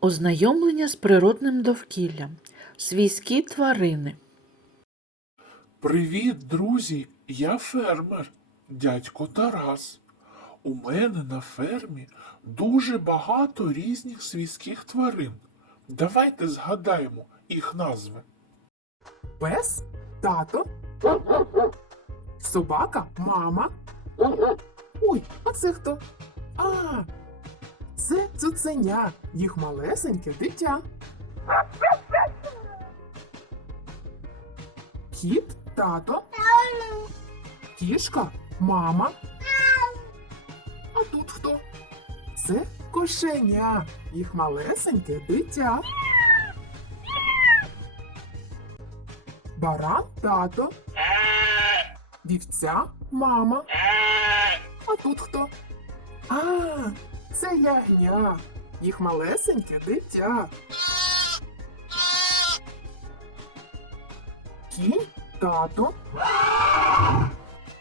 Ознайомлення з природним довкіллям. Свійські тварини. Привіт, друзі! Я фермер, дядько Тарас. У мене на фермі дуже багато різних свійських тварин. Давайте згадаємо їх назви. Пес тато, собака мама. Ой, а це хто? А, це цуценя, їх малесеньке дитя. Кіт тато, кішка мама. А тут хто? Це кошеня, їх малесеньке дитя. Баран тато, вівця мама. А тут хто? А, це ягня, їх малесеньке дитя. Кінь тато,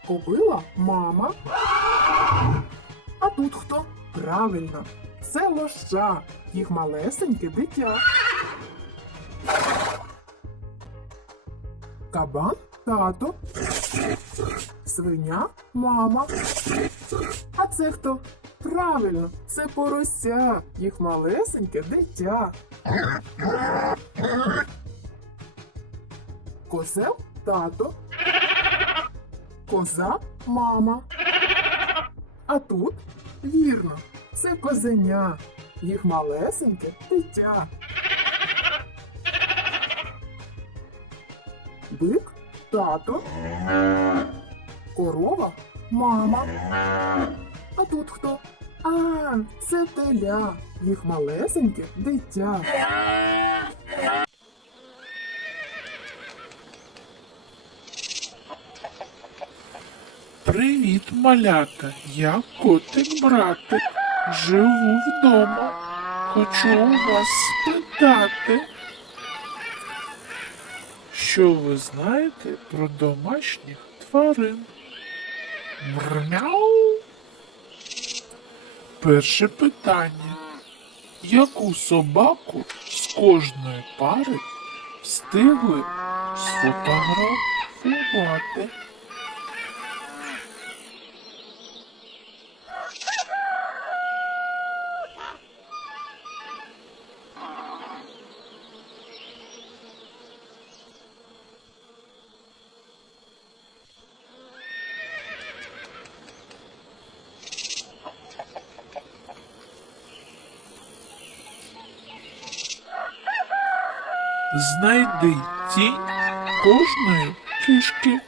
кобила мама. А тут хто? Правильно, це лоша, їх малесеньке дитя. Кабан тато, свиня мама. А це хто? Правильно, це порося, їх малесеньке дитя. Козел тато, коза мама. А тут, вірно, це козеня, їх малесеньке дитя. Бик тато, корова мама. А тут хто? А, це теля, їх малесеньке дитя. Привіт, малята! Я котик-братик. Живу вдома. Хочу у вас спитати, що ви знаєте про домашніх тварин? Мрмяу. Перше питання. Яку собаку з кожної пари встигли сфотографувати? Знайди тінь кожної кішки.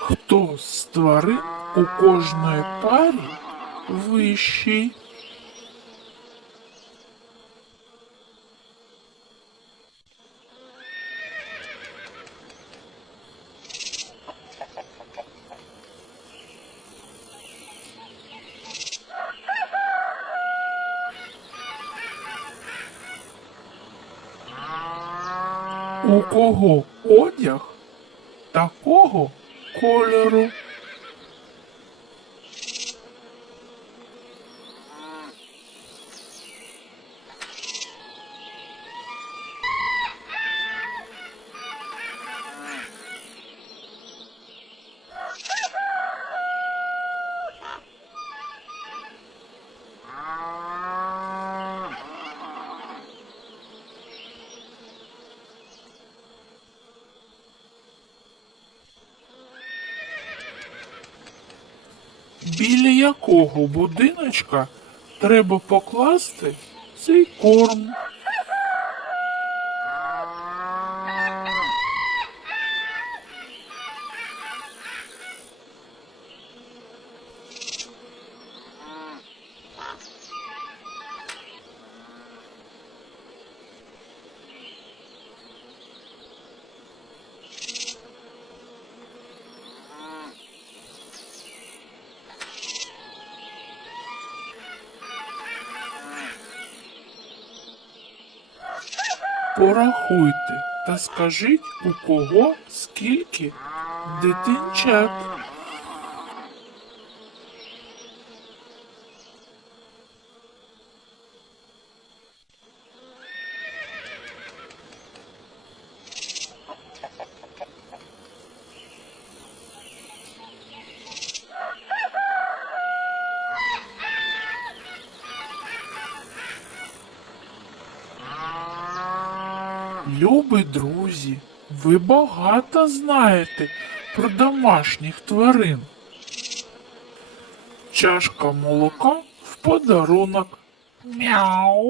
Хто з тварин у кожної парі вищий? У кого одяг такого кольору? Біля якого будиночка треба покласти цей корм? Порахуйте та скажіть, у кого скільки дитинчат. Любі друзі, ви багато знаєте про домашніх тварин. Чашка молока в подарунок. Мяу.